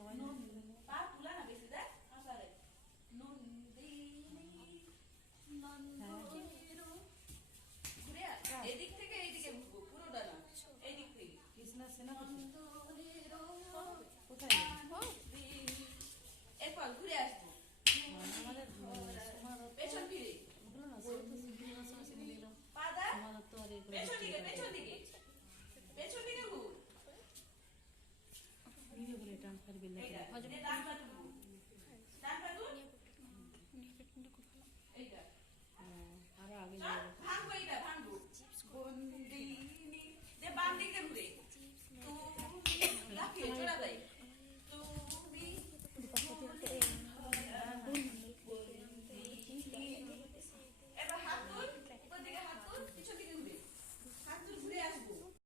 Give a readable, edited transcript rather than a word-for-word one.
সবাই পা তুলা না বেশি দেখ আসারে নন্দিনী নন্দনীর ঘুরে এদিক থেকে এইদিকে ঘুরবো পুরোটা না এইদিক থেকে কৃষ্ণা সেনা কোথায় এরপর ঘুরে আসবো আমাদের পেছন ফিরে ওগুলো না সে তো সিদ্ধির সঙ্গে দিল পা দা আমাদের তো আর এগুলো পেছন দিকে পেছন দিকে পেছন দিকে ঘুর ভিডিও করে এটা আর বিল্লা এইটা